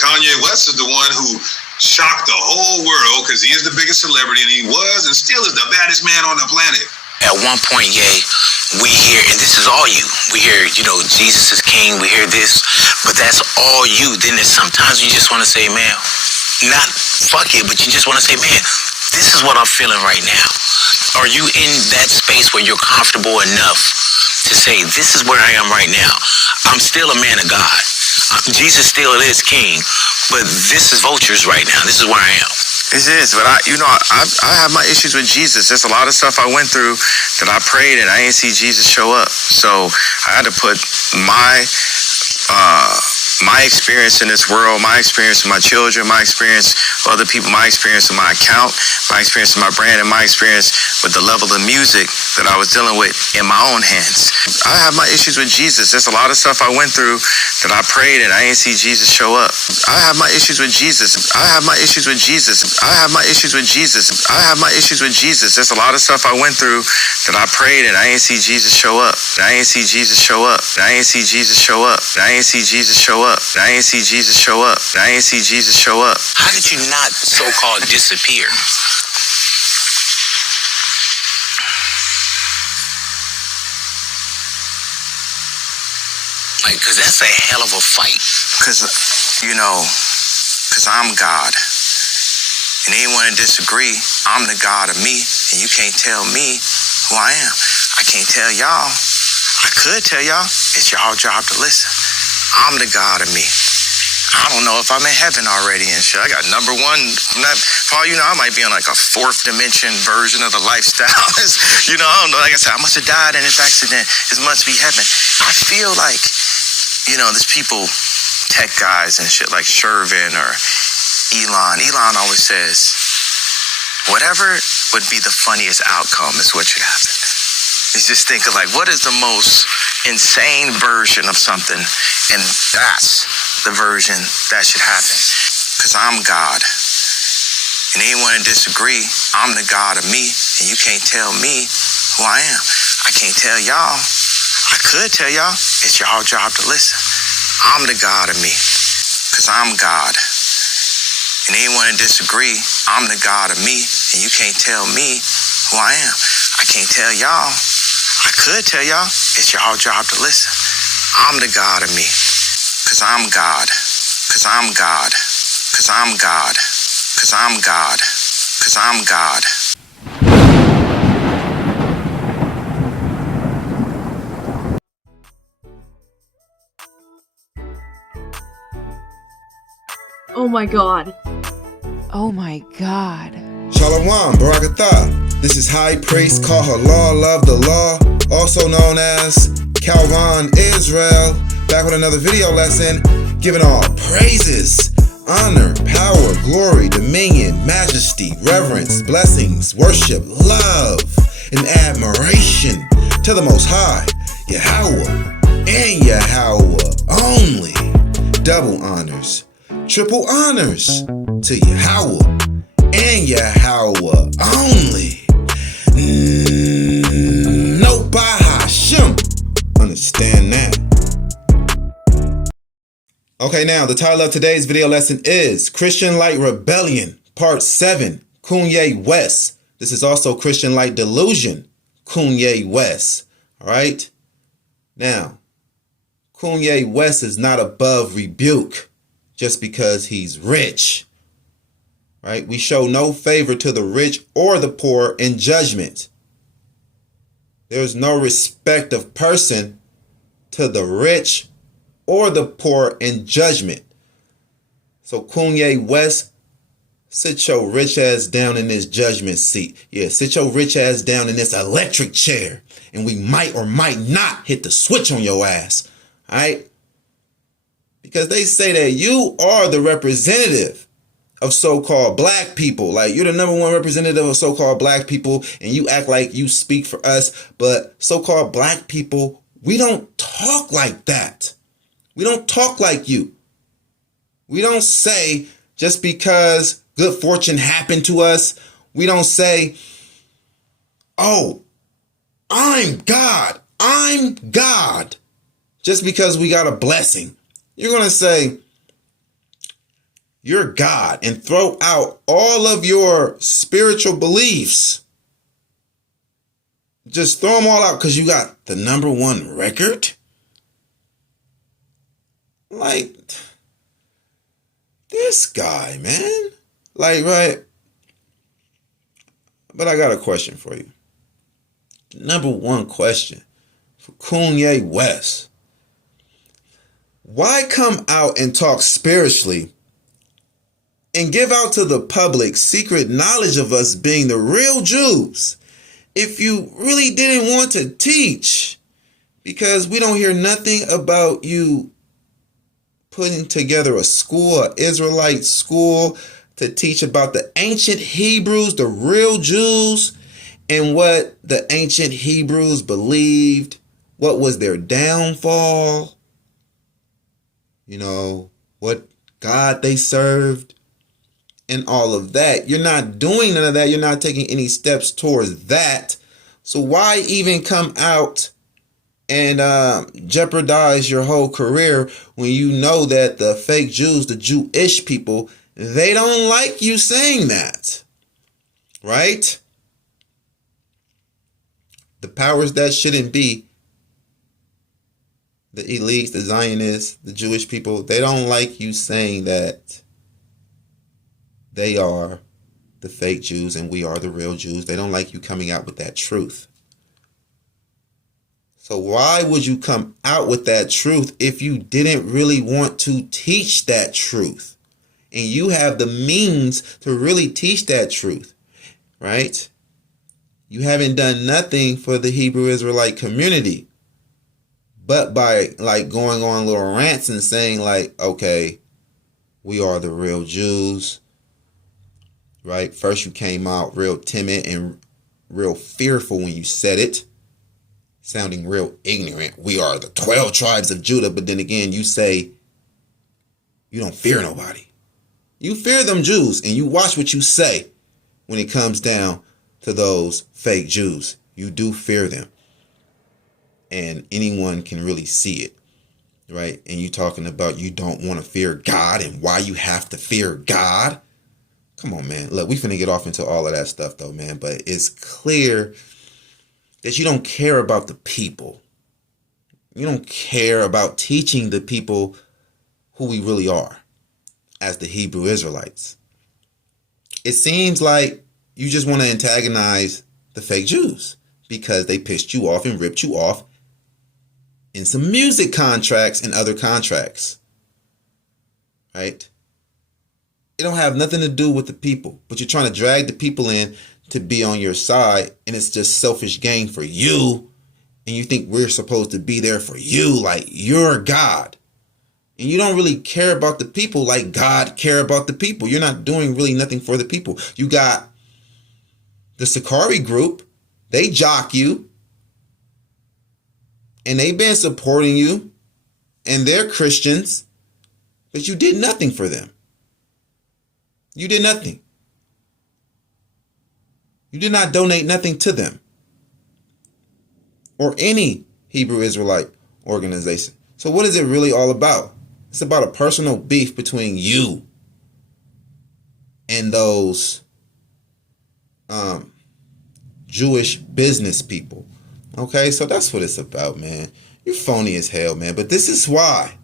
Kanye West is the one who shocked the whole world because he is the biggest celebrity, and he was and still is the baddest man on the planet. At one point, we hear, and this is all you, we hear, Jesus is king, we hear this, but that's all you. Then there's sometimes you just want to say, man, not fuck it, but you just want to say, man, this is what I'm feeling right now. Are you in that space where you're comfortable enough to say, this is where I am right now? I'm still a man of God. Jesus still is king, but this is vultures right now. This is where I am. It is, but I have my issues with Jesus. There's a lot of stuff I went through that I prayed and I didn't see Jesus show up. So I had to put my experience in this world, my experience with my children, my experience with other people, my experience with my account, my experience with my brand, and my experience with the level of music that I was dealing with in my own hands. I have my issues with Jesus. There's a lot of stuff I went through that I prayed and I didn't see Jesus show up. I have my issues with Jesus. I have my issues with Jesus. I have my issues with Jesus. I have my issues with Jesus. There's a lot of stuff I went through that I prayed and I didn't see Jesus show up. I didn't see Jesus show up. I didn't see Jesus show up. I didn't see Jesus show up. I didn't see Jesus show up. I didn't see Jesus show up. How did you not so-called disappear? Because that's a hell of a fight. Because I'm God. And anyone that disagree, I'm the God of me, and you can't tell me who I am. I can't tell y'all. I could tell y'all. It's y'all job to listen. I'm the God of me. I don't know if I'm in heaven already and shit. I got number one. For all you know, I might be on like a fourth dimension version of the lifestyle. I don't know. Like I said, I must have died in this accident. This must be heaven. I feel like, there's people, tech guys and shit like Shervin or Elon. Elon always says, whatever would be the funniest outcome is what should happen. He's just thinking like, what is the most insane version of something? And that's the version that should happen. Because I'm God. And anyone that disagree, I'm the God of me, and you can't tell me who I am. I can't tell y'all. I could tell y'all. It's y'all job to listen. I'm the God of me. Because I'm God. And anyone that disagree, I'm the God of me, and you can't tell me who I am. I can't tell y'all. I could tell y'all. It's y'all job to listen. I'm the God of me. Because I'm God. Because I'm God. Because I'm God. Because I'm God. Because I'm God. Oh my God. Oh my God. Shalom, Barakatah. This is High Priest, call her Law, love the law, also known as Kalvon Israel, back with another video lesson, giving all praises, honor, power, glory, dominion, majesty, reverence, blessings, worship, love, and admiration to the Most High, Yahawah, and Yahawah only. Double honors, triple honors to Yahawah and Yahawah only. No Bahashim. Understand that. Okay, now the title of today's video lesson is Christianlite Rebellion, Part 7, Kanye West. This is also Christianlite Delusion, Kanye West. Alright? Now, Kanye West is not above rebuke just because he's rich. Right? We show no favor to the rich or the poor in judgment. There's no respect of person to the rich or the poor in judgment. So Kanye West, sit your rich ass down in this judgment seat. Yeah, sit your rich ass down in this electric chair, and we might or might not hit the switch on your ass. All right? Because they say that you are the representative of so-called black people. Like, you're the number one representative of so-called black people, and you act like you speak for us. But so-called black people, we don't talk like that. We don't talk like you. We don't say, just because good fortune happened to us, we don't say, oh, I'm God. I'm God. Just because we got a blessing. You're going to say, your God and throw out all of your spiritual beliefs. Just throw them all out because you got the #1 record? Like, this guy, man. Like, right? But I got a question for you. #1 question for Kanye West. Why come out and talk spiritually and give out to the public secret knowledge of us being the real Jews if you really didn't want to teach? Because we don't hear nothing about you putting together a school, an Israelite school, to teach about the ancient Hebrews, the real Jews, and what the ancient Hebrews believed, what was their downfall, you know, what God they served, and all of that. You're not doing none of that. You're not taking any steps towards that. So why even come out and jeopardize your whole career when you know that the fake Jews, the Jewish people, they don't like you saying that, right? The powers that shouldn't be, the elites, the Zionists, the Jewish people, they don't like you saying that they are the fake Jews and we are the real Jews. They don't like you coming out with that truth. So why would you come out with that truth if you didn't really want to teach that truth? And you have the means to really teach that truth, right? You haven't done nothing for the Hebrew Israelite community, but by like going on little rants and saying like, okay, we are the real Jews, right? First you came out real timid and real fearful when you said it, sounding real ignorant. We are the 12 tribes of Judah. But then again, you say you don't fear nobody. You fear them Jews, and you watch what you say when it comes down to those fake Jews. You do fear them. And anyone can really see it, right? And you talking about you don't want to fear God and why you have to fear God. Come on, man. Look, we finna get off into all of that stuff though, man. But it's clear that you don't care about the people. You don't care about teaching the people who we really are as the Hebrew Israelites. It seems like you just want to antagonize the fake Jews because they pissed you off and ripped you off in some music contracts and other contracts, right? It don't have nothing to do with the people, but you're trying to drag the people in to be on your side, and it's just selfish gain for you, and you think we're supposed to be there for you like you're God. And you don't really care about the people like God care about the people. You're not doing really nothing for the people. You got the Sakari group. They jock you. And they've been supporting you. And they're Christians. But you did nothing for them. You did nothing. You did not donate nothing to them. Or any Hebrew Israelite organization. So what is it really all about? It's about a personal beef between you and those Jewish business people. Okay, so that's what it's about, man. You're phony as hell, man. But this is why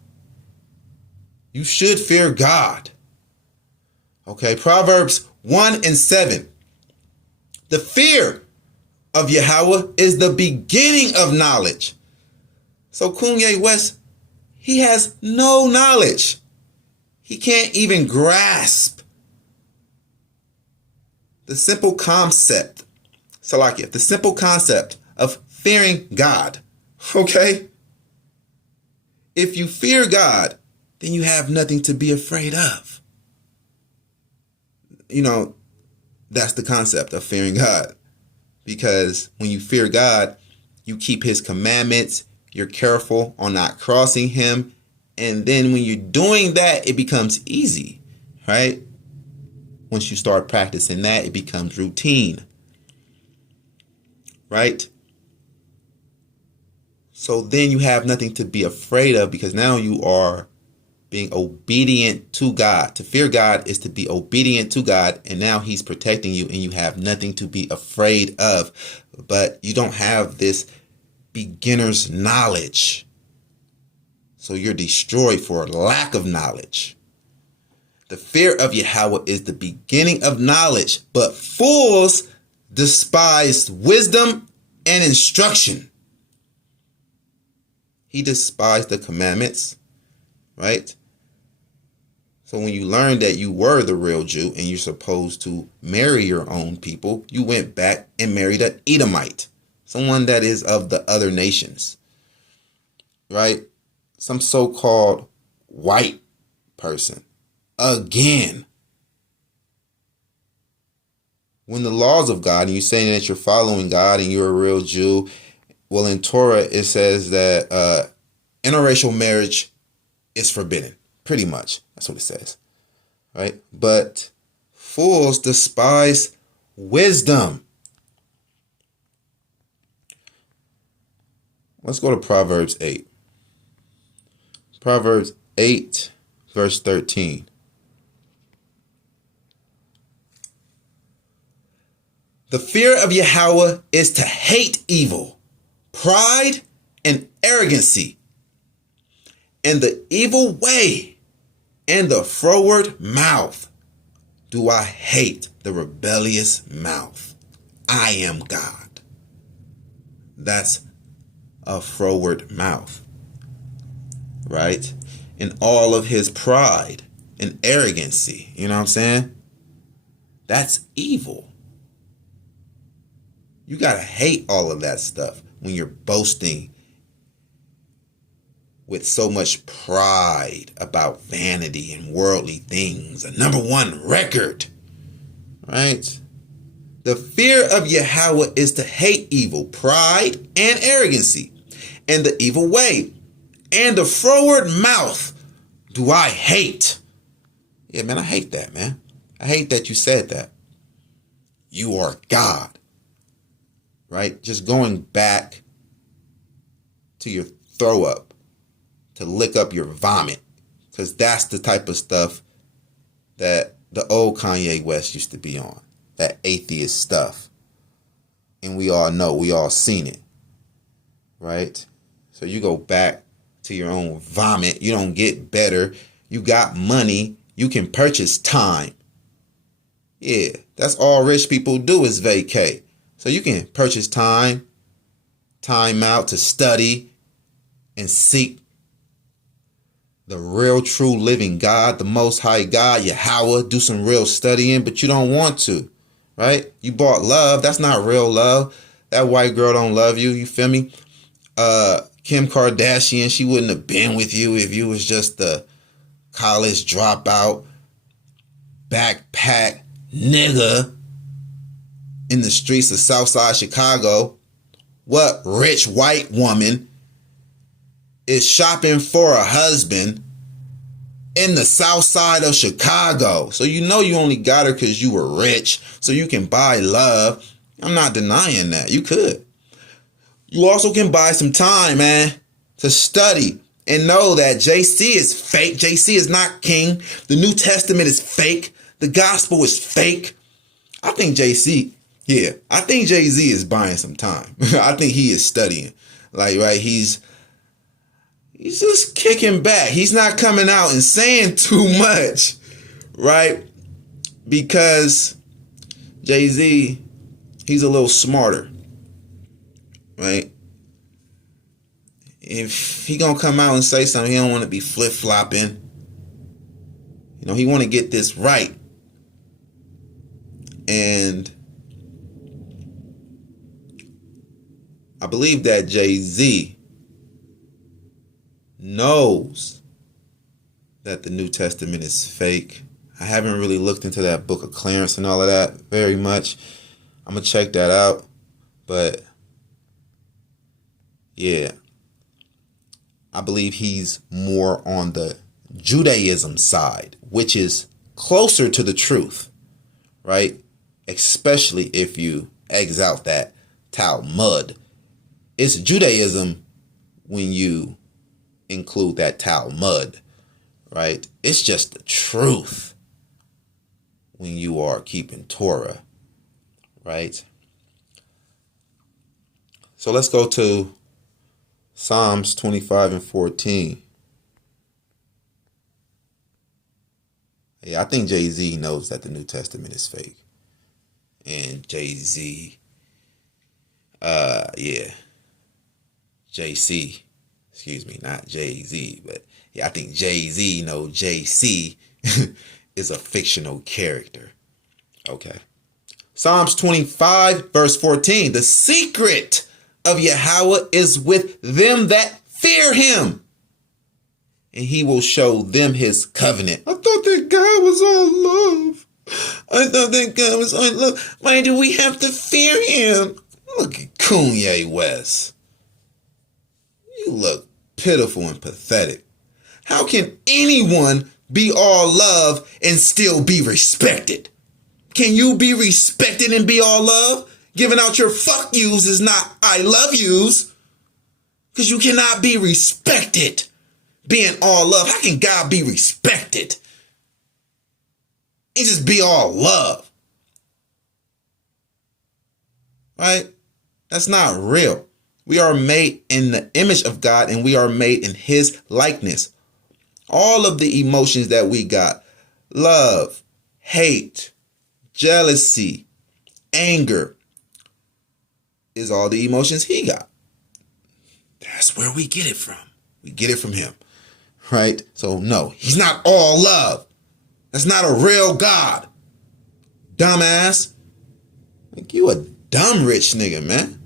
you should fear God. Okay, Proverbs 1:7. The fear of Yahawah is the beginning of knowledge. So Kanye West, he has no knowledge. He can't even grasp the simple concept, Salakia, the simple concept of fearing God. Okay? If you fear God, then you have nothing to be afraid of. You know, that's the concept of fearing God. Because when you fear God, you keep his commandments. You're careful on not crossing him. And then when you're doing that, it becomes easy, right? Once you start practicing that, it becomes routine, right? So then you have nothing to be afraid of because now you are being obedient to God. To fear God is to be obedient to God, and now he's protecting you and you have nothing to be afraid of. But you don't have this beginner's knowledge. So you're destroyed for lack of knowledge. The fear of Yahawah is the beginning of knowledge, but fools despise wisdom and instruction. He despised the commandments, right? So when you learned that you were the real Jew and you're supposed to marry your own people, you went back and married an Edomite, someone that is of the other nations, right? Some so-called white person. Again, when the laws of God, and you're saying that you're following God and you're a real Jew, well, in Torah, it says that interracial marriage is forbidden. Pretty much. That's what it says. Right? But fools despise wisdom. Let's go to Proverbs 8. Proverbs 8, verse 13. The fear of Yahawah is to hate evil, pride, and arrogancy, and the evil way, and the froward mouth. Do I hate the rebellious mouth? I am God. That's a froward mouth, right? In all of his pride and arrogancy, you know what I'm saying? That's evil. You gotta hate all of that stuff when you're boasting with so much pride about vanity and worldly things. A #1 record, right? The fear of Yahawah is to hate evil, pride, and arrogancy, and the evil way, and the froward mouth do I hate. Yeah, man, I hate that, man. I hate that you said that. You are God. Right? Just going back to your throw up, to lick up your vomit. Because that's the type of stuff that the old Kanye West used to be on. That atheist stuff. And we all know, we all seen it. Right? So you go back to your own vomit. You don't get better. You got money. You can purchase time. Yeah, that's all rich people do is vacate. So you can purchase time out to study and seek the real, true, living God, the Most High God, Yahawah. Do some real studying, but you don't want to, right? You bought love. That's not real love. That white girl don't love you. You feel me? Kim Kardashian, she wouldn't have been with you if you was just the college dropout, backpack nigga in the streets of Southside Chicago. What rich white woman is shopping for a husband in the South Side of Chicago? So you know you only got her because you were rich, so you can buy love. I'm not denying that. You could. You also can buy some time, man, to study and know that JC is fake. JC is not king. The New Testament is fake. The gospel is fake. I think JC... Yeah, I think Jay-Z is buying some time. I think he is studying. Like, right, he's just kicking back. He's not coming out and saying too much, right? Because Jay-Z, he's a little smarter, right? If he gonna come out and say something, he don't want to be flip-flopping. You know, he want to get this right. And I believe that Jay-Z knows that the New Testament is fake. I haven't really looked into that book of Clarence and all of that very much. I'm going to check that out. But yeah, I believe he's more on the Judaism side, which is closer to the truth, right? Especially if you eggs out that Talmud. It's Judaism when you include that Talmud, right? It's just the truth when you are keeping Torah, right? So let's go to Psalms 25 and 14. Yeah, I think Jay-Z knows that the New Testament is fake. And Jay-Z, JC, excuse me, not Jay-Z, but yeah, I think Jay-Z knows JC is a fictional character. Okay. Psalms 25, verse 14. The secret of Yahawah is with them that fear him, and he will show them his covenant. I thought that God was all love. Why do we have to fear him? Look at Kanye West. You look pitiful and pathetic. How can anyone be all love and still be respected? Can you be respected and be all love? Giving out your fuck yous is not I love yous. Because you cannot be respected being all love. How can God be respected? He just be all love. Right? That's not real. We are made in the image of God and we are made in his likeness. All of the emotions that we got, love, hate, jealousy, anger, is all the emotions he got. That's where we get it from. We get it from him. Right? So no, he's not all love. That's not a real God. Dumbass. Like, you a dumb rich nigga, man.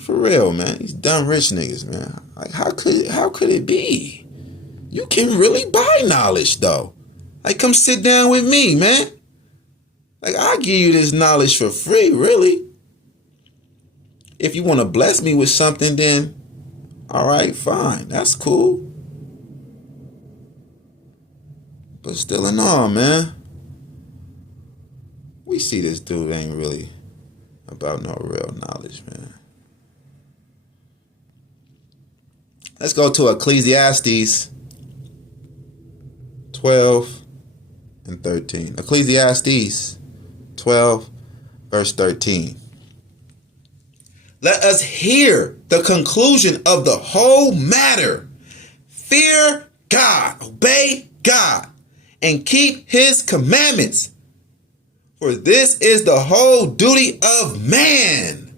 For real, man. These dumb rich niggas, man. Like, how could it be? You can really buy knowledge, though. Like, come sit down with me, man. Like, I'll give you this knowledge for free, really. If you want to bless me with something, then all right, fine. That's cool. But still in all, man, we see this dude ain't really about no real knowledge, man. Let's go to Ecclesiastes 12 and 13. Ecclesiastes 12, verse 13. Let us hear the conclusion of the whole matter. Fear God, obey God, and keep his commandments. For this is the whole duty of man.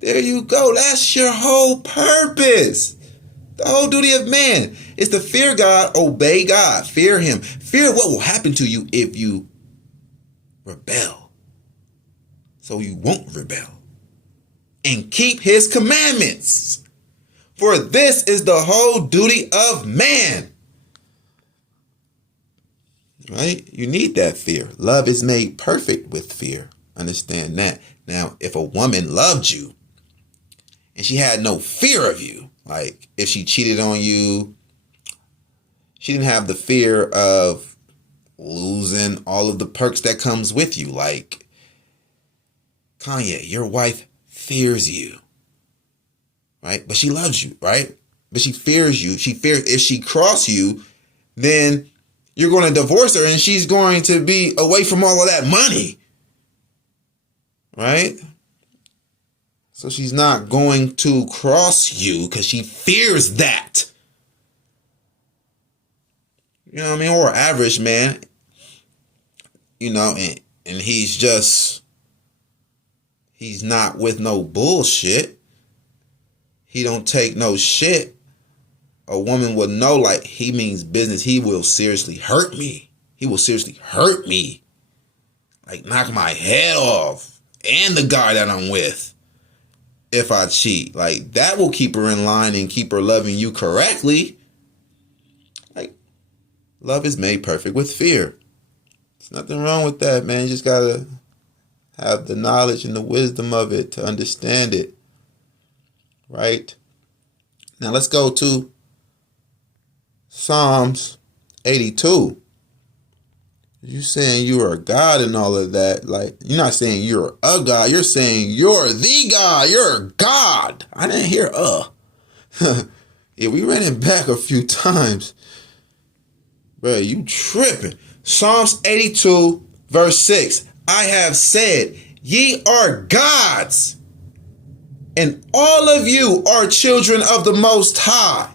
There you go. That's your whole purpose. The whole duty of man is to fear God, obey God, fear him. Fear what will happen to you if you rebel. So you won't rebel. And keep his commandments. For this is the whole duty of man. Right? You need that fear. Love is made perfect with fear. Understand that. Now, if a woman loved you and she had no fear of you, like if she cheated on you, she didn't have the fear of losing all of the perks that comes with you. Like, Kanye, your wife fears you, right? But she loves you, right? But she fears you. She fears if she cross you, then you're going to divorce her and she's going to be away from all of that money, right? So she's not going to cross you because she fears that. You know what I mean? Or average man, you know, and he's not with no bullshit. He don't take no shit. A woman would know, like, he means business. He will seriously hurt me. He will seriously hurt me. Like, knock my head off. And the guy that I'm with. If I cheat. Like, that will keep her in line and keep her loving you correctly. Like, love is made perfect with fear. There's nothing wrong with that, man. You just gotta have the knowledge and the wisdom of it to understand it. Right? Now let's go to Psalms 82. You saying you are a God and all of that. Like, you're not saying you're a God. You're saying you're the God. You're God. I didn't hear Yeah, Yeah, we ran it back a few times. Bro, you tripping. Psalms 82, verse 6. I have said, ye are gods, and all of you are children of the Most High.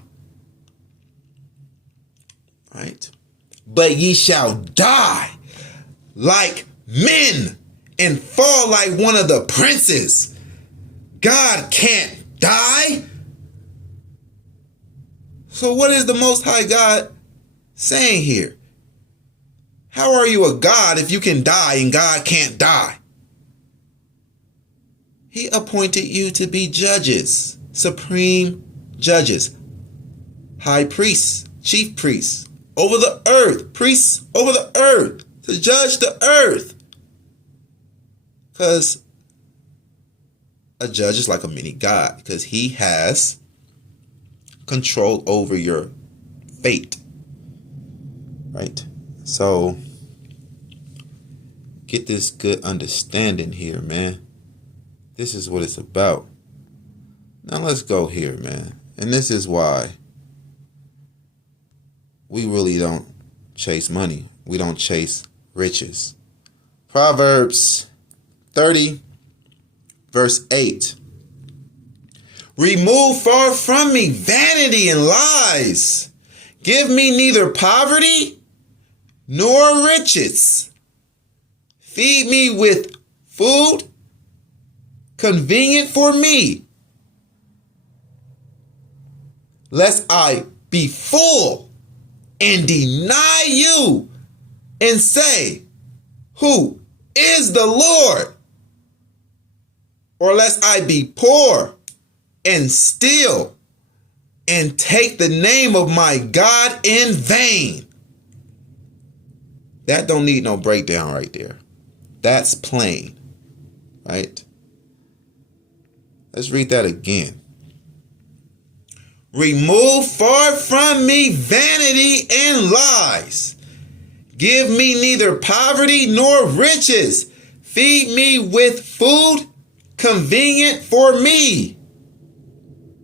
Right? But ye shall die like men and fall like one of the princes. God can't die. So what is the Most High God saying here? How are you a God if you can die and God can't die? He appointed you to be judges, supreme judges, high priests, chief priests over the earth, priests over the earth, to judge the earth. Because a judge is like a mini God, because he has control over your fate. Right? So get this good understanding here, man. This is what it's about. Now let's go here, man. And this is why we really don't chase money. We don't chase riches. Proverbs 30, verse 8. Remove far from me vanity and lies. Give me neither poverty nor riches. Feed me with food convenient for me, lest I be full and deny you and say, who is the Lord? Or lest I be poor and steal and take the name of my God in vain. That don't need no breakdown right there. That's plain, right? Let's read that again. Remove far from me vanity and lies. Give me neither poverty nor riches. Feed me with food convenient for me.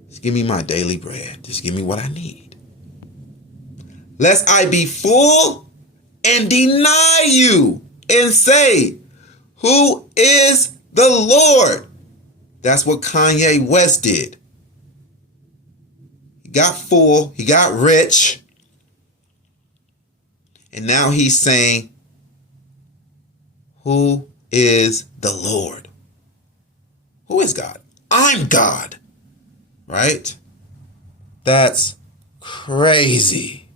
Just give me my daily bread. Just give me what I need. Lest I be full and deny you and say, who is the Lord? That's what Kanye West did. He got full, he got rich, and now he's saying, who is the Lord? Who is God? I'm God, right? That's crazy,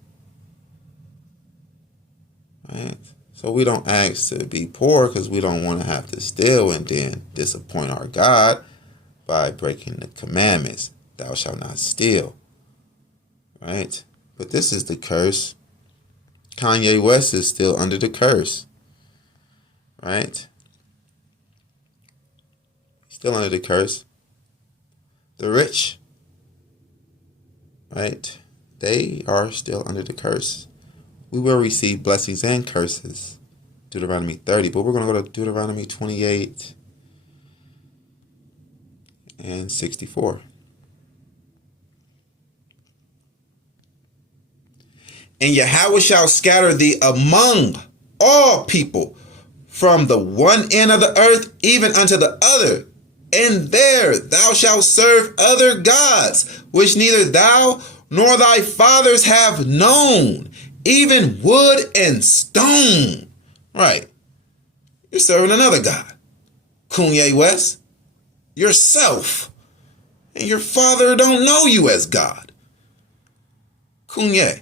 right? So we don't ask to be poor because we don't want to have to steal and then disappoint our God by breaking the commandments. Thou shalt not steal. Right? But this is the curse. Kanye West is still under the curse. Right? Still under the curse. The rich, right? They are still under the curse. We will receive blessings and curses. Deuteronomy 30. But we're going to go to Deuteronomy 28 and 64. And Yahawah shall scatter thee among all people, from the one end of the earth even unto the other. And there thou shalt serve other gods, which neither thou nor thy fathers have known, even wood and stone. Right. You're serving another God. Koonye West. Yourself. And your father don't know you as God. Koonye.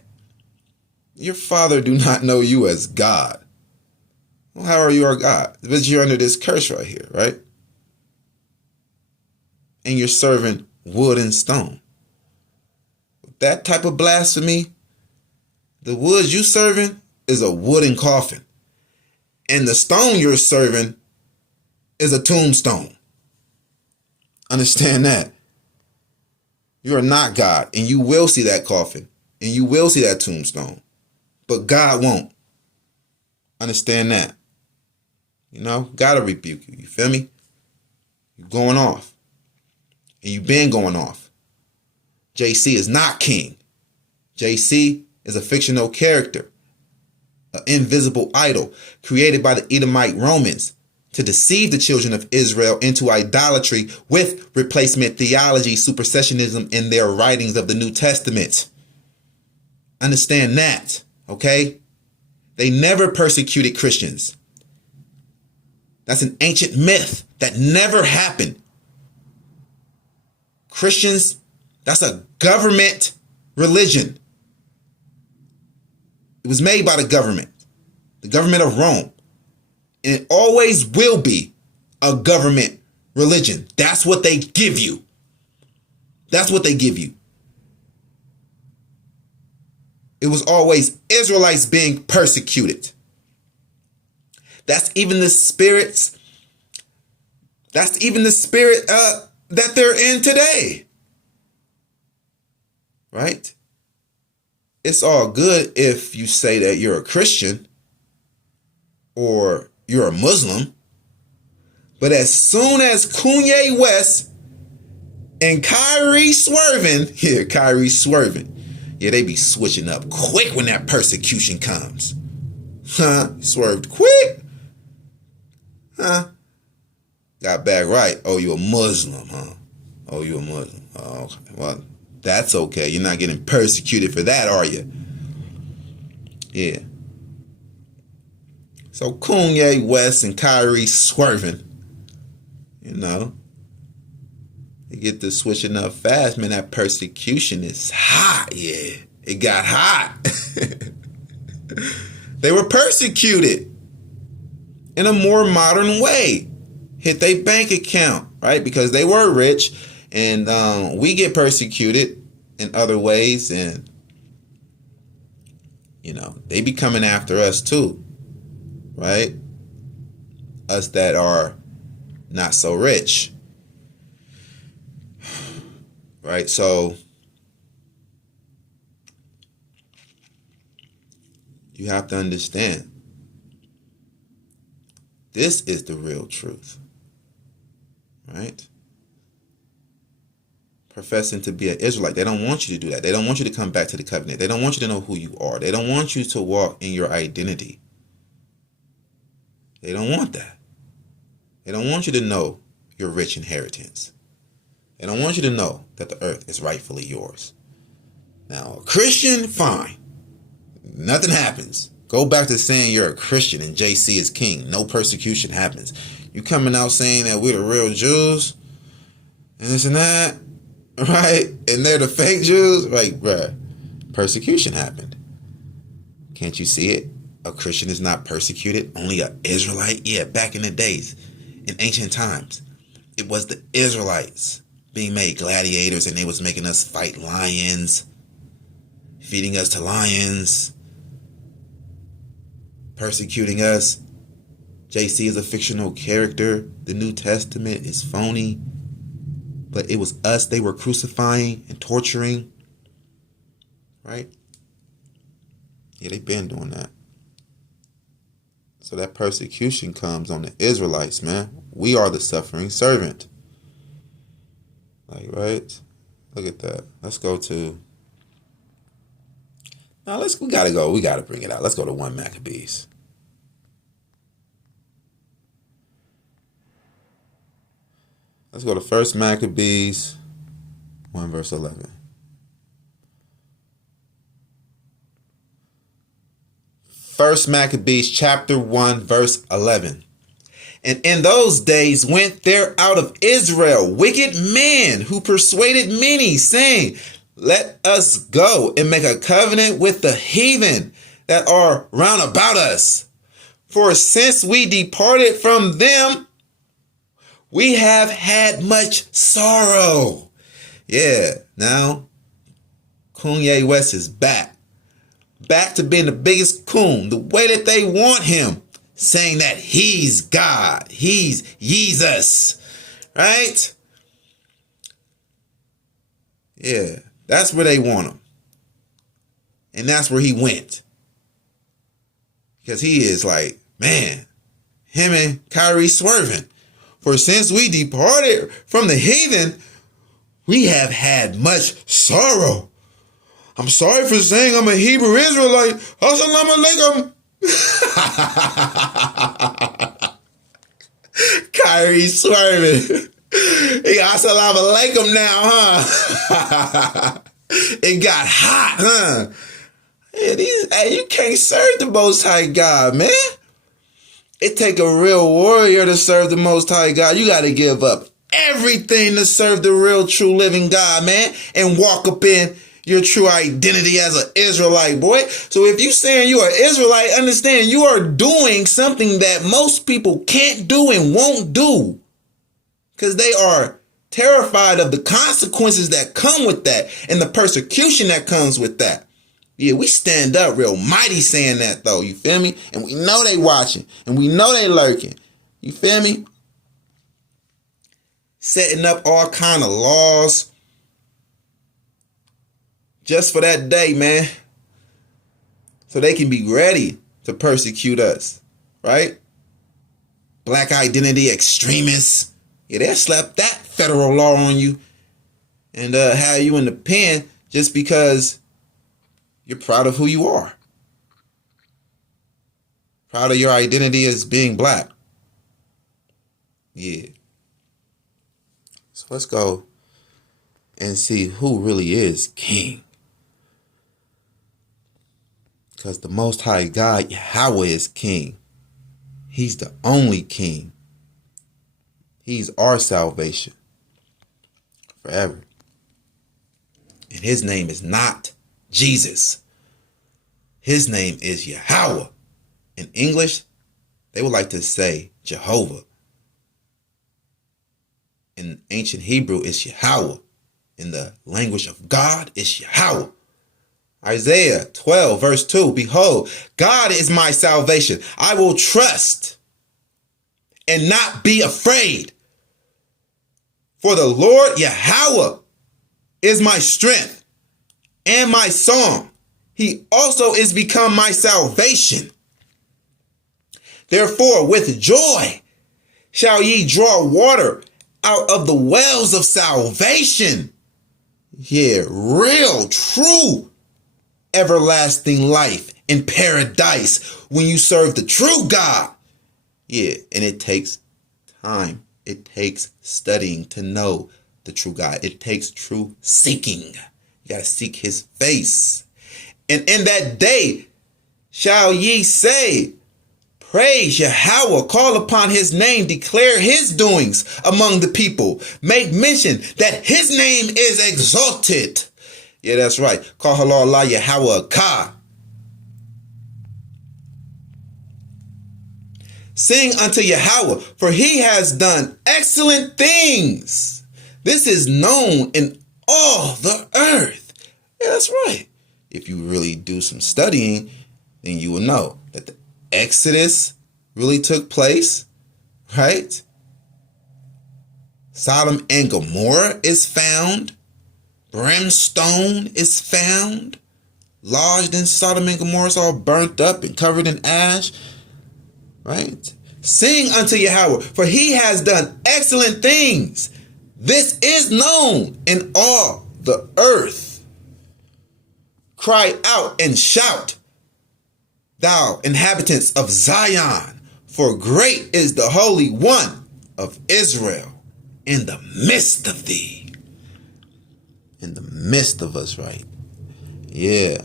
Your father do not know you as God. Well, how are you our God? Because you're under this curse right here, right? And you're serving wood and stone. That type of blasphemy, the wood you serving is a wooden coffin. And the stone you're serving is a tombstone. Understand that. You are not God, and you will see that coffin, and you will see that tombstone. But God won't. Understand that. You know, God will rebuke you. You feel me? You're going off. And you've been going off. JC is not king. JC is a fictional character, an invisible idol created by the Edomite Romans to deceive the children of Israel into idolatry with replacement theology, supersessionism in their writings of the New Testament. Understand that, okay? They never persecuted Christians. That's an ancient myth that never happened. Christians, that's a government religion. It was made by the government of Rome. And it always will be a government religion. That's what they give you. That's what they give you. It was always Israelites being persecuted. That's even the spirits. That's even the spirit that they're in today. Right? It's all good if you say that you're a Christian or you're a Muslim. But as soon as Kanye West and Kyrie swerving, they be switching up quick when that persecution comes. Swerved quick. Got back right. Oh, you a Muslim, huh? Oh, you a Muslim. Oh, okay. Well, that's okay. You're not getting persecuted for that, are you? Yeah. So Koonye West and Kyrie swerving. You know. They get to switching up fast. Man, that persecution is hot. Yeah. It got hot. They were persecuted in a more modern way. Hit their bank account, right? Because they were rich. And we get persecuted in other ways. And, you know, they be coming after us too. Right? Us that are not so rich. Right? So you have to understand. This is the real truth. Right? Professing to be an Israelite. They don't want you to do that. They don't want you to come back to the covenant. They don't want you to know who you are. They don't want you to walk in your identity. They don't want that. They don't want you to know your rich inheritance. They don't want you to know that the earth is rightfully yours. Now, a Christian, fine. Nothing happens. Go back to saying you're a Christian and JC is king. No persecution happens. You coming out saying that we're the real Jews and this and that, right? And they're the fake Jews, right, bruh? Persecution happened. Can't you see it? A Christian is not persecuted, only an Israelite. Yeah, back in the days, in ancient times, it was the Israelites being made gladiators, and they was making us fight lions, feeding us to lions, persecuting us. JC is a fictional character. The New Testament is phony. But it was us they were crucifying and torturing. Right? Yeah, they've been doing that. So that persecution comes on the Israelites, man. We are the suffering servant. Like, right? Look at that. Let's go to... Now, we gotta bring it out. Let's go to 1 Maccabees. Let's go to 1 Maccabees 1 verse 11. 1 Maccabees chapter 1 verse 11. And in those days went there out of Israel wicked men who persuaded many, saying, let us go and make a covenant with the heathen that are round about us. For since we departed from them, we have had much sorrow. Yeah, now Kanye West is back. Back to being the biggest coon, the way that they want him, saying that he's God, he's Jesus, right? Yeah, that's where they want him. And that's where he went. Because he is like, man, him and Kyrie swerving. For since we departed from the heathen, we have had much sorrow. I'm sorry for saying I'm a Hebrew Israelite. Assalamu alaikum. Kyrie swerving. He got assalamu alaikum now, huh? It got hot, huh? Yeah, you can't serve the Most High God, man. It take a real warrior to serve the Most High God. You got to give up everything to serve the real, true, living God, man, and walk up in your true identity as an Israelite, boy. So if you saying you are Israelite, understand you are doing something that most people can't do and won't do, because they are terrified of the consequences that come with that and the persecution that comes with that. Yeah, we stand up real mighty saying that, though. You feel me? And we know they watching. And we know they lurking. You feel me? Setting up all kind of laws just for that day, man. So they can be ready to persecute us. Right? Black identity extremists. Yeah, they'll slap that federal law on you and have you in the pen just because you're proud of who you are. Proud of your identity as being black. Yeah. So let's go and see who really is king. Because the Most High God, Yahawah, is king. He's the only king. He's our salvation forever. And his name is not Jesus. His name is Yahawah. In English, they would like to say Jehovah. In ancient Hebrew, it's Yahawah. In the language of God, it's Yahawah. Isaiah 12, verse 2, behold, God is my salvation. I will trust and not be afraid. For the Lord Yahawah is my strength and my song. He also is become my salvation. Therefore, with joy shall ye draw water out of the wells of salvation. Yeah, real, true, everlasting life in paradise when you serve the true God. Yeah, and it takes time. It takes studying to know the true God. It takes true seeking. You got to seek his face. And in that day shall ye say, praise Yahawah, call upon his name, declare his doings among the people. Make mention that his name is exalted. Yeah, that's right. Call Allah Yahawah Ka. Sing unto Yahawah, for he has done excellent things. This is known in all the earth. Yeah, that's right. If you really do some studying, then you will know that the Exodus really took place, right? Sodom and Gomorrah is found. Brimstone is found. Lodged in Sodom and Gomorrah, it's all burnt up and covered in ash. Right? Sing unto Yahawah, for he has done excellent things. This is known in all the earth. Cry out and shout, thou inhabitants of Zion, for great is the Holy One of Israel in the midst of thee. In the midst of us, right? Yeah.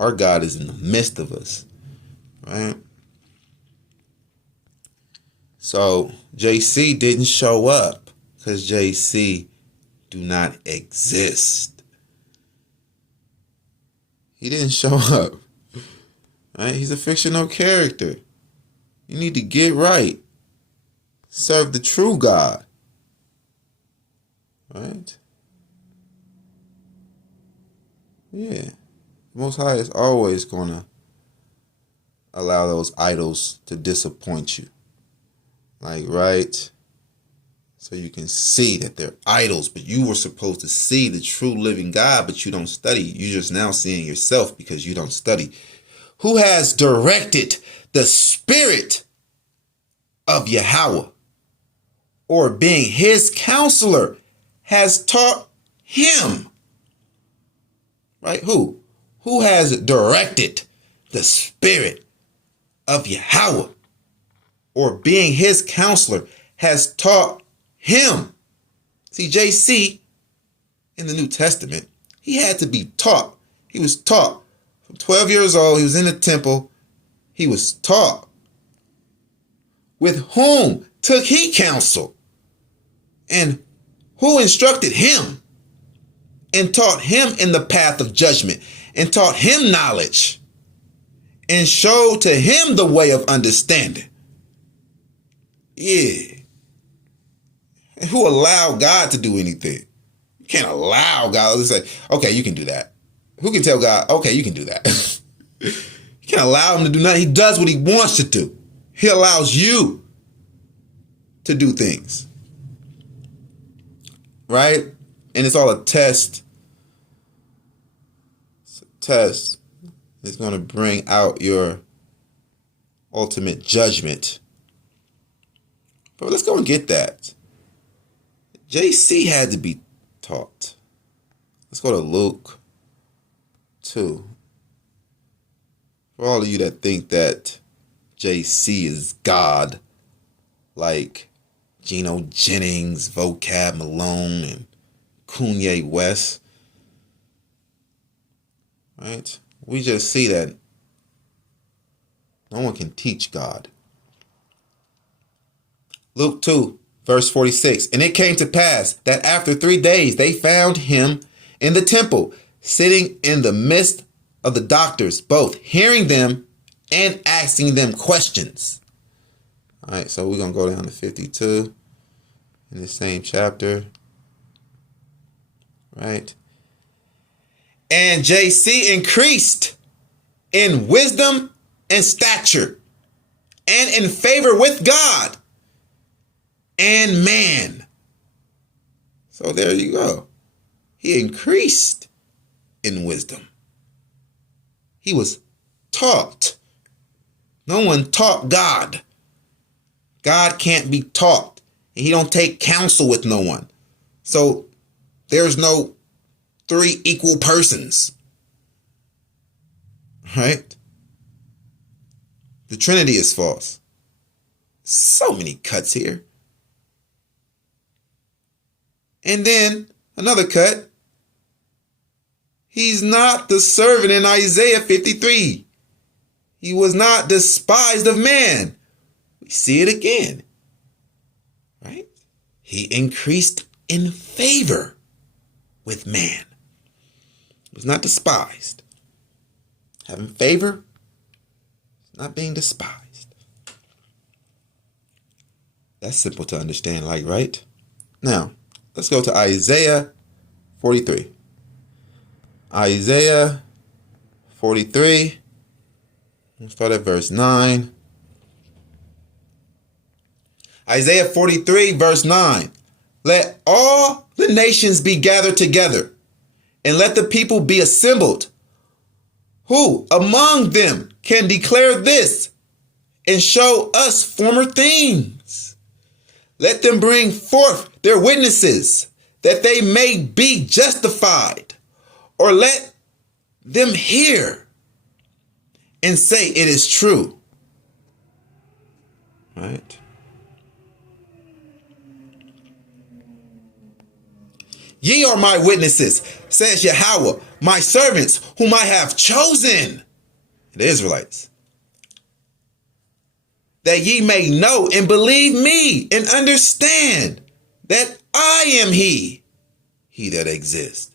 Our God is in the midst of us. Right? So JC didn't show up because JC do not exist. He didn't show up. Right? He's a fictional character. You need to get right. Serve the true God. Right? Yeah. The Most High is always going to allow those idols to disappoint you. Like, right? So you can see that they're idols, but you were supposed to see the true living God, but you don't study. You're just now seeing yourself because you don't study. Who has directed the spirit of Yahawah, or being his counselor, has taught him. Right? Who? Who has directed the spirit of Yahawah, or being his counselor, has taught him. See, JC in the New Testament, he had to be taught. He was taught from 12 years old. He was in the temple. He was taught. With whom took he counsel? And who instructed him and taught him in the path of judgment and taught him knowledge and showed to him the way of understanding? Yeah. And who allowed God to do anything? You can't allow God to say, okay, you can do that. Who can tell God, okay, you can do that? You can't allow him to do nothing. He does what he wants to do. He allows you to do things. Right? And it's all a test. It's a test. It's going to bring out your ultimate judgment. But let's go and get that. JC had to be taught. Let's go to Luke 2. For all of you that think that JC is God, like Geno Jennings, Vocab Malone, and Kanye West, right? We just see that no one can teach God. Luke 2, verse 46. And it came to pass that after 3 days they found him in the temple, sitting in the midst of the doctors, both hearing them and asking them questions. All right, so we're going to go down to 52 in the same chapter. Right? And JC increased in wisdom and stature and in favor with God and man. So there you go. He increased in wisdom. He was taught. No one taught God. God can't be taught. And he don't take counsel with no one. So there's no 3 equal persons. Right? The Trinity is false. So many cuts here. And then another cut. He's not the servant in Isaiah 53. He was not despised of man. We see it again. Right? He increased in favor with man. He was not despised. Having favor, not being despised. That's simple to understand, like, right? Now, let's go to Isaiah 43. Isaiah 43. We'll start at verse 9. Isaiah 43, verse 9. Let all the nations be gathered together, and let the people be assembled. Who among them can declare this and show us former things? Let them bring forth their witnesses, that they may be justified. Or let them hear and say it is true. Right? Ye are my witnesses, says Yahawah, my servants whom I have chosen, the Israelites, that ye may know and believe me and understand that I am he that exists.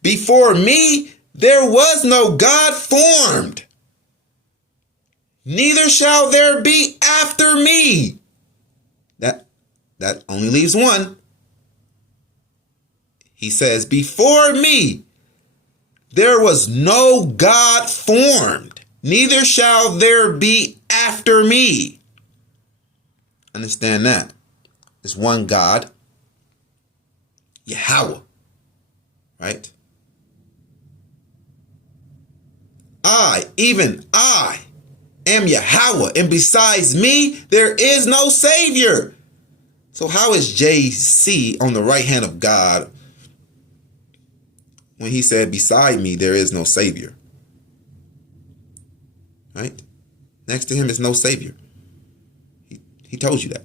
Before me there was no God formed, neither shall there be after me. That only leaves one. He says, before me there was no God formed, neither shall there be after me. Understand that. There's one God, Yahawah, right? Even I, am Yahawah, and besides me, there is no Savior. So how is JC on the right hand of God when he said, beside me, there is no Savior. Right? Next to him is no Savior. He told you that.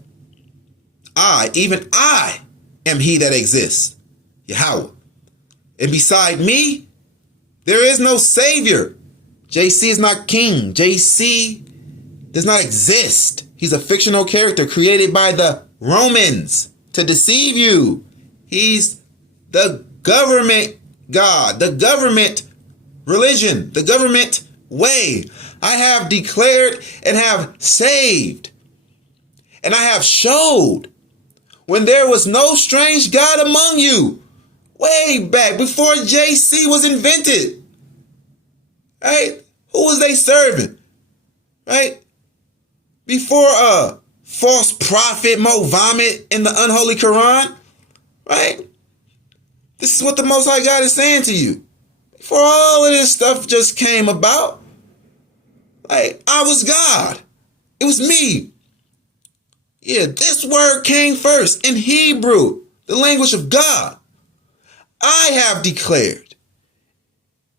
Even I am he that exists, Yahawah. And beside me, there is no Savior. JC is not king. JC does not exist. He's a fictional character created by the Romans to deceive you. He's the government God, the government religion, the government way. I have declared and have saved. And I have showed when there was no strange God among you. Way back before JC was invented. Right? Who was they serving? Right? Before a false prophet, Mo Vomit in the unholy Quran. Right? This is what the Most High God is saying to you. Before all of this stuff just came about, like, I was God. It was me. Yeah, this word came first in Hebrew, the language of God. I have declared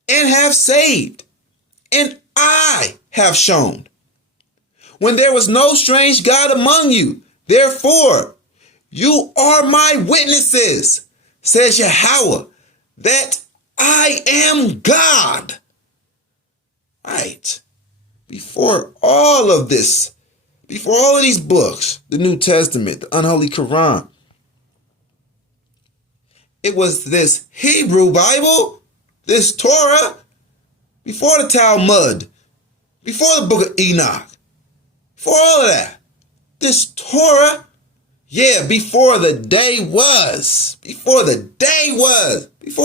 and have saved, and I have shown when there was no strange God among you. Therefore, you are my witnesses, says Yahawah, that I am God. Right. Before all of this, before all of these books, the New Testament, the unholy Quran, it was this Hebrew Bible, this Torah, before the Talmud, before the book of Enoch, before all of that. This Torah, yeah, before the day was, before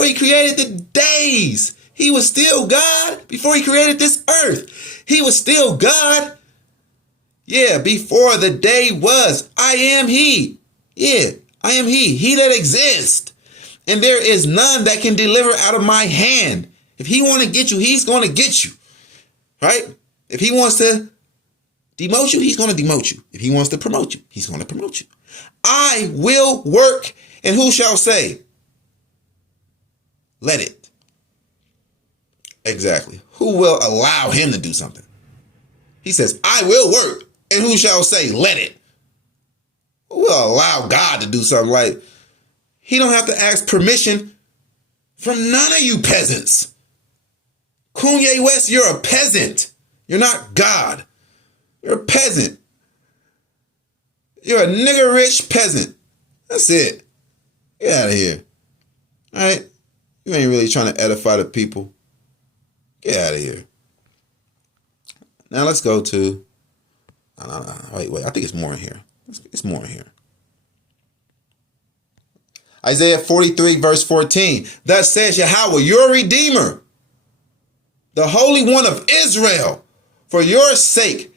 he created the days, he was still God. Before he created this earth, he was still God. Yeah, before the day was, I am he. Yeah, I am he that exists. And there is none that can deliver out of my hand. If he want to get you, he's going to get you. Right? If he wants to demote you, he's going to demote you. If he wants to promote you, he's going to promote you. I will work, and who shall say, let it? Exactly. Who will allow him to do something? He says, I will work, and who shall say, let it? Who will allow God to do something? Like, he don't have to ask permission from none of you peasants. Kanye West, you're a peasant. You're not God. You're a peasant. You're a nigger rich peasant. That's it. Get out of here. All right? You ain't really trying to edify the people. Get out of here. Now let's go to... Wait. I think it's more in here. It's more in here. Isaiah 43 verse 14. Thus says Yahawah, your Redeemer, the Holy One of Israel. For your sake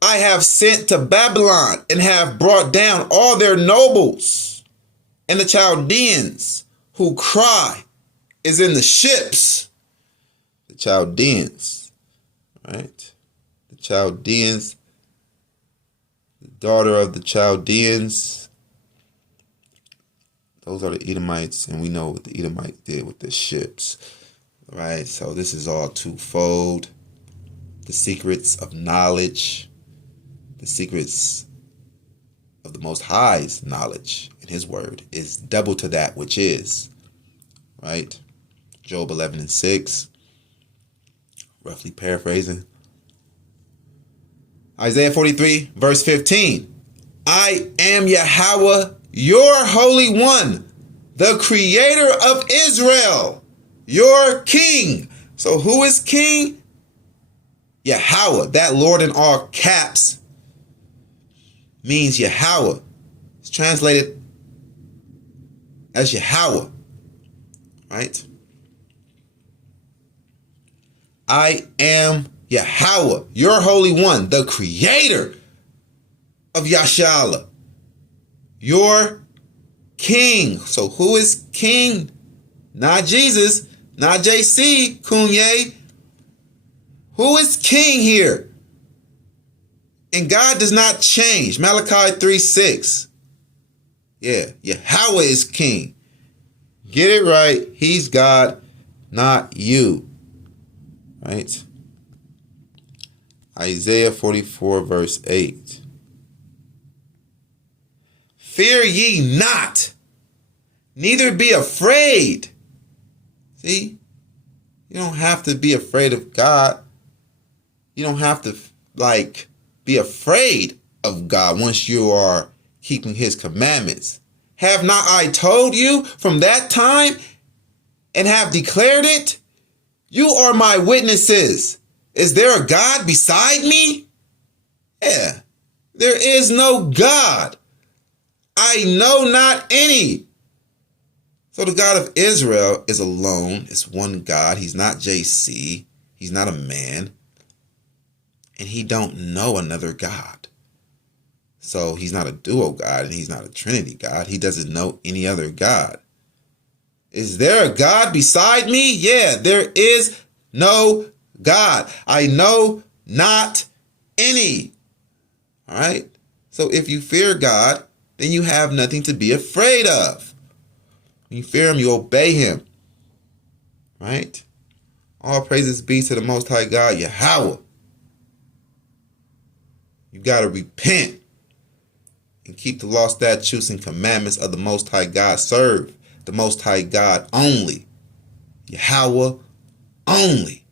I have sent to Babylon and have brought down all their nobles, and the Chaldeans who cry is in the ships. The Chaldeans, right? The Chaldeans, the daughter of the Chaldeans. Those are the Edomites, and we know what the Edomites did with their ships. Right? So this is all twofold. The secrets of knowledge, the secrets of the Most High's knowledge in his word is double to that which is. Right? Job 11:6. Roughly paraphrasing. Isaiah 43 verse 15. I am Yahawah, your Holy One, the Creator of Israel, your King. So who is King? Yahawah. That Lord in all caps means Yahawah. It's translated as Yahawah. Right? I am Yahawah, your Holy One, the Creator of Yashala, your King. So who is King? Not Jesus, not JC, Koonye. Who is King here? And God does not change. Malachi 3:6. Yeah, Yahawah is King. Get it right. He's God. not you. Right? Isaiah 44 verse 8. Fear ye not, neither be afraid. See? You don't have to be afraid of God. You don't have to be afraid of God once you are keeping his commandments. Have not I told you from that time and have declared it? You are my witnesses. Is there a God beside me? Yeah, there is no God. I know not any. So the God of Israel is alone. It's one God. He's not JC. He's not a man. And he don't know another God. So he's not a duo God and he's not a Trinity God. He doesn't know any other God. Is there a God beside me? Yeah, there is no God. I know not any. All right. So if you fear God, then you have nothing to be afraid of. When you fear him, you obey him. Right? All praises be to the Most High God, Yahawah. You got to repent and keep the law, statutes, and commandments of the Most High God. Serve the Most High God only. Yahawah only.